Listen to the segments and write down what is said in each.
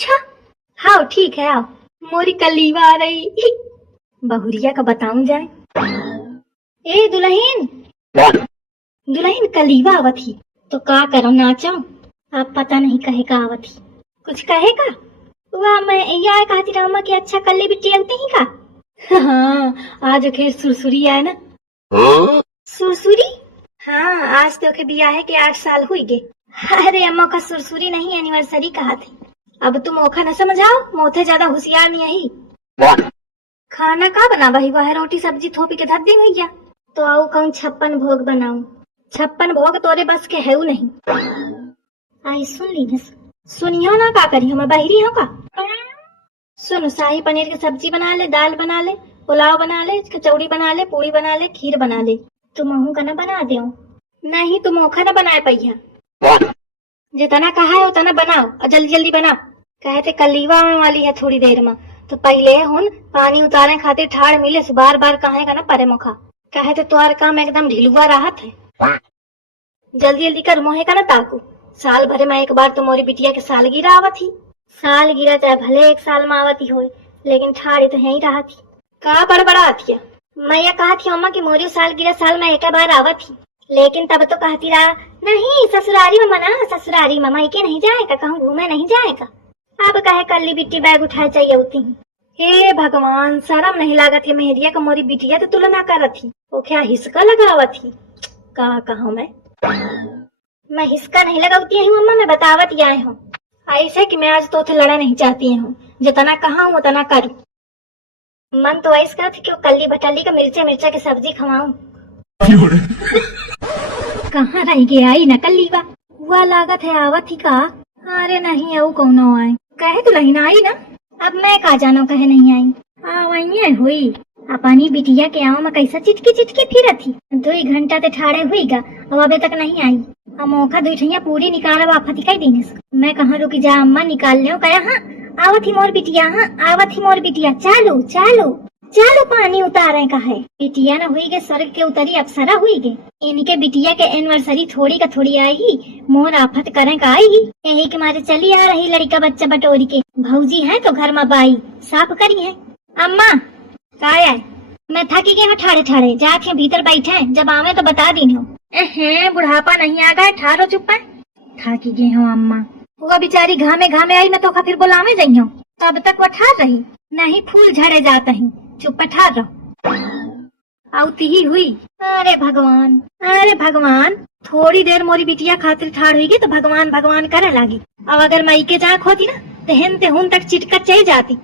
अच्छा हाँ ठीक है आओ, मोरी कलीवा आ रही बहुरिया का बताऊं जाए। ए दुल्हन दुल्हन कलीवा आवत ही तो का करो नाचो। अब पता नहीं कहे का आवत ही, कुछ कहे का? वाह मैं यह कहती रामा की अच्छा कल्ली बिट्टी आती ही का। हाँ आज खेर सुरसुरी आए ना। सुरसुरी? हाँ आज तो के बिया है कि 8 साल हुई गे। अरे अम्मा का सुरसुरी नहीं एनिवर्सरी कहा थे। अब तुम ओखा न समझाओ, मोथे ज्यादा होशियार नहीं आई। खाना का बना भाई? वह रोटी सब्जी थोपी के धर दी भैया। तो आओ कहूँ 56 भोग बनाऊं। 56 भोग तोरे बस के है नहीं। आई सुन ली न, सुनियो ना का करी मैं बहरी हूँ का। सुन शाही पनीर की सब्जी बना ले, दाल बना ले, पुलाव बना ले, कचौड़ी बना ले, पूरी बना ले, खीर बना ले। तुम अहू का न बना दे? नहीं तुम ओखा न बनाए पैया। जितना कहा है उतना बनाओ और जल्दी जल्दी बनाओ। कहते कलीवा आने वाली है थोड़ी देर में, तो पहले हुन पानी उतारे खातिर ठाड़ मिले से बार बार कहे का न परे मुखा। कहते तुम्हारा काम एकदम ढिलुआ राहत है। जल्दी जल्दी कर, मोहे का न ताकू। साल भरे में एक बार तुम्हारी बिटिया के सालगिरह आवत ही। सालगिरह चाहे भले 1 साल में आवती हो, लेकिन ठाड़ी तो यही रहा थी। का बड़बड़ा आती है? मैं ये कहा थी अम्मा की मोरी सालगिरह साल में एक बार आवत ही, लेकिन तब तो कहती रहा नहीं ससुरारी में मना, ससुरारी में मायके नहीं जाएगा, कहूँ घूमे नहीं जाएगा। अब कहे कल्ली बिट्टी बैग उठाए चाहिए होती है। हे भगवान शर्म नहीं लागत है मेहरिया का मोरी बिटिया तो तुलना करत थी, वो क्या हिस्का लगावत थी। कहा कहूँ मैं हिस्का नहीं लगाती हूँ अम्मा, मैं बतावत ही आए हूँ ऐसे कि मैं आज तो उसे लड़ा नहीं चाहती हूँ। जितना कहा हूँ उतना करूँ। मन तो ऐसा करती कि कल्ली बटाली का मिर्चा की सब्जी खवाऊं। कहाँ रह गया आई न कल्लीवा? हुआ लागत है आवत ही का। अरे नहीं आओ कौनो आए, कहे तो नहीं ना आई ना। अब मैं का जानो कहे नहीं आई। आवई हुई अपनी बिटिया के आँव में कैसा चिटकी फिर थी। 2 घंटा ते ठाड़े हुई गा, अब अबे तक नहीं आई। हम ओखा 2 ठैया पूरी निकाल आफत कई दिन। मैं कहाँ रुकी जा अम्मा निकाल ले कया। हाँ आवत ही मोर बिटिया, हाँ आवत ही मोर बिटिया। चालो चालो चालो पानी उतारे का है। बिटिया न हुई गे स्वर्ग के उतरी अप्सरा हुई गे। इनके बिटिया के एनिवर्सरी थोड़ी का थोड़ी आई ही, मोर आफत करे का आई ही। यही के मारे चली आ रही लड़का बच्चा बटोरी के। भौजी है तो घर में बाई साफ करी है। अम्मा का है? मैं थकी गई हूँ ठाड़े ठाड़े, जाके भीतर बैठे हैं, जब आवे तो बता दी हूँ। बुढ़ापा नहीं आ गए, ठारो चुप है। थकी गई हूँ अम्मा। वो बेचारी घामे आई, मैं तो फिर बुलावे गई हूँ, तब तक वो ठार रही नहीं। फूल झड़े जाता है, चुप ठार रहो। आउती ही हुई। अरे भगवान थोड़ी देर मोरी बिटिया खातिर ठाड़ हुई तो भगवान भगवान करे लागी। अब अगर मई के जांच होती ना तहन ते हुन तक चिटकत चली जाती।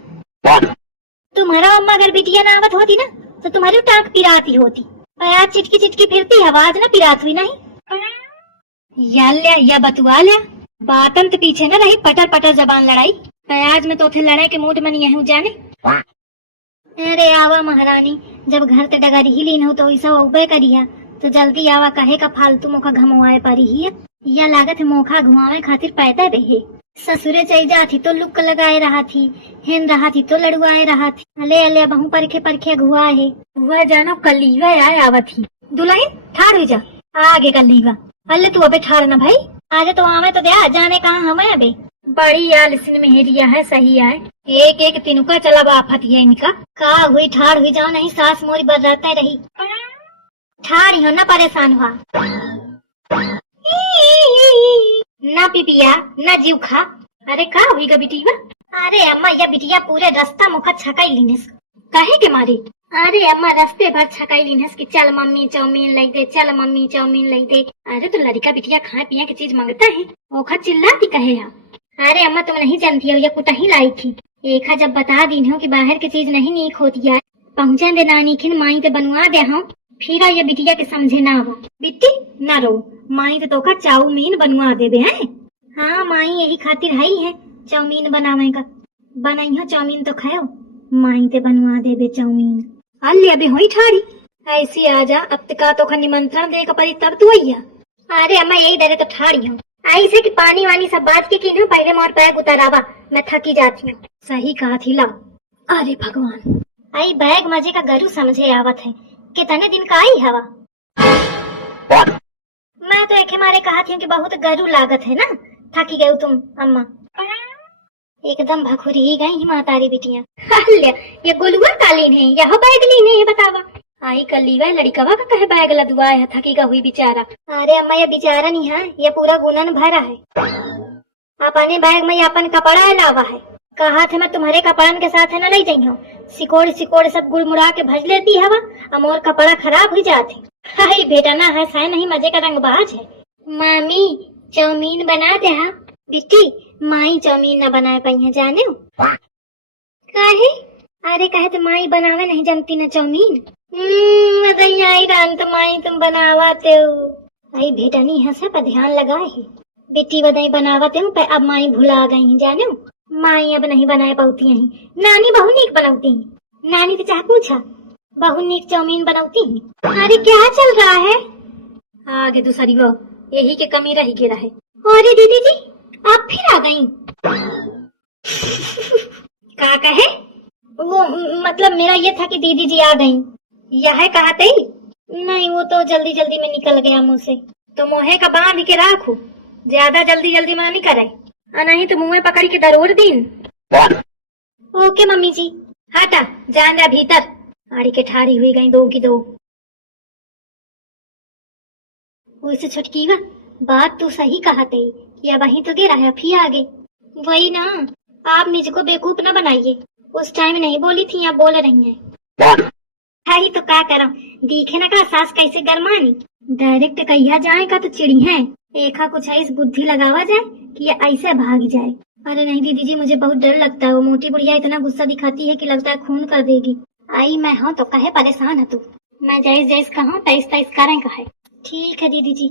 तुम्हारा अम्मा अगर बिटिया ना आवत होती ना तो तुम्हारी टांग पिराती होती। आज चिटकी फिरती आवाज ना पिरात हुई नहीं। या बतुआ लिया बातन तो पीछे न रही, पटर पटर जबान लड़ाई। आज में तो थे लड़ाई के मूड में नहीं हूँ जाने। अरे आवा महारानी, जब घर ते डगरी ही लीन हो तो ऐसा उबे करिया तो जल्दी आवा, कहे का फालतू मोखा घमवाए परी ही या लागत है मोखा घुमावे खातिर पैदा रहे। ससुरे चई जाती तो लुक लगाए रहा थी, हेन रहा थी तो लड़ुआए रहा थी। अले बहु परखे घुआ है। वह जानो कलीवा आए आवत ही। दुल्हन ठाड़ हुई जा आगे कलीवा। अल्ले तू अबे ठाड़ ना भाई, आज तो आवे तो दे जाने कहाँ हमें अबे। बड़ी याल सिन मेहरिया है, सही है। एक तिनुका चला बाफत है इनका। का हुई ठाड़ हुई जाओ, नहीं सास मोरी बर्राते रही। ठाड़ी हो ना परेशान हुआ ना पिपिया ना जीव खा। अरे का हुई गा बिटिया? अरे अम्मा या बिटिया पूरे रास्ता मुखा छकाई लीनस। कहे के मारी? अरे अम्मा रास्ते भर छकाई लीनस कि चल मम्मी चाउमीन लाई दे, चल मम्मी चाउमीन लाई दे। अरे तो लड़का बिटिया खाए पिए की चीज मांगता है, ओखा चिल्लाती कहे है। अरे अम्मा तुम नहीं जानती हो, ये कुटही लाई थी। एक जब बता दी हो कि बाहर की चीज नहीं नीक होती है, पहुँचे दे नानी खिन माई ते बनवा दे हम। फिर ये बिटिया के समझे ना हो। बिट्टी ना रो, माई तो का चाउमीन बनवा देबे है। हाँ माई यही खातिर है चाउमीन बनावे का। बनाई हो चाउमीन तो खाओ, माई ते बनवा देबे चाउमीन। अल्ले अबे होई ठाड़ी ऐसी आजा, अब तक तो खा निमंत्रण दे का परी तब तू आइया। अरे अम्मा यही दरे तो ठाड़ी हूँ ऐसे कि पानी वानी सब बात के की पहले मोर बैग उतारावा, मैं थकी जाती हूँ। सही कहा थी लाओ। अरे भगवान आई बैग मजे का गरु समझे आवत है, कितने दिन का आई हवा। मैं तो एक मारे कहा थी कि बहुत गरु लागत है ना, थकी गई तुम अम्मा। एकदम भखुरी ही गई मातारी बिटिया। ले, ये गोलुआ कालीन है, यह बैग लीन है, ये बतावा। आई कलीवा लड़कवा का कहे बैग लदुआ है, थकीगा हुई बेचारा। अरे अम्मा ये बेचारा नहीं है, ये पूरा गुनन भरा है। अपने बैग में अपन कपड़ा अलावा है। कहा थे मैं तुम्हारे कपड़न के साथ है न ले जाइयो। सिकोड़ सिकोड़ सब गुड़मुड़ा के भज लेती हवा, अमोर कपड़ा खराब हो जाते। हाय बेटा ना है सह नहीं, मजे का रंगबाज है। मामी चाउमीन बना दे। हा बिट्टी माई चाउमीन न बनाए पाई है, जाने हो काहे? अरे कहे तो माई बनावे नहीं जानती न चाउमीन। आई रान तो माई तुम बनावाते हो। आई बेटा नहीं हंसे पर ध्यान लगाए है। बेटी बदाई बनावते हूँ, अब माई भुला गई है, जाने हो। माई अब नहीं बनाए पाती है, नानी बहु नीक बनाती है। नानी तो चाह पूछा बहु नीक चाउमीन बनाती है। अरे क्या चल रहा है? आगे दूसरी वो यही के कमी रही गिरा है। अरे दीदी जी आप फिर आ गई। क्या कहे? वो मतलब मेरा ये था कि दीदी जी आ गई। यह कहते नहीं, वो तो जल्दी जल्दी में निकल गया मुँह से। तो मोहे का बांध के राखो, ज्यादा जल्दी जल्दी में नहीं करे, नहीं तो मुँह पकड़ के दरोड़ दिन। ओके मम्मी जी। हटा जान रहा भीतर, आड़ी के ठाड़ी हुई गई दो की दो। वैसे छुटकीवा बात तो सही कहते, या वही तो गिरा है अभी आगे। वही ना, आप निज को बेवकूफ न बनाइए। उस टाइम नहीं बोली थी, आप बोल रही हैं। है तो क्या करो, दिखे ना का सास कैसे गरमानी। डायरेक्ट कहिया जाए का तो चिड़ी है, एका कुछ ऐसी बुद्धि लगावा जाए कि ये ऐसे भाग जाए। अरे नहीं दीदी जी मुझे बहुत डर लगता है, वो मोटी बुढ़िया इतना गुस्सा दिखाती है कि लगता है खून कर देगी। आई मैं हूँ तो कहे परेशान है तू, मैं जैस जैस कहूँ तैस तैस करें कहे। ठीक है दीदी जी।